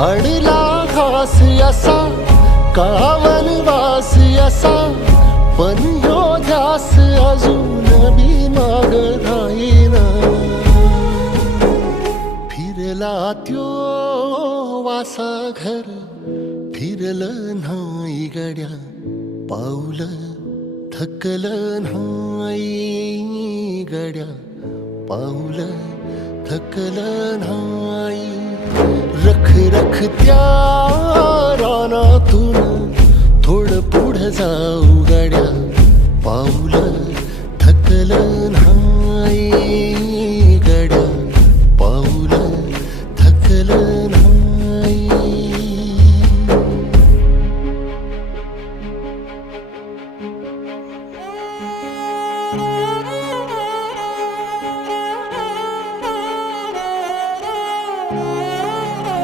अडला घास असा काळा वनवास असा, पण ह्यो ध्यास अजून बी माग राहीना. फिरला त्यो वासा घर, फिरलं नाही गड्या पाऊल, थकलं नाही गड्या पाऊल, थकलं नाही. रख रख त्या रानातून थोडं पुढं जाऊ गड्या पाऊल,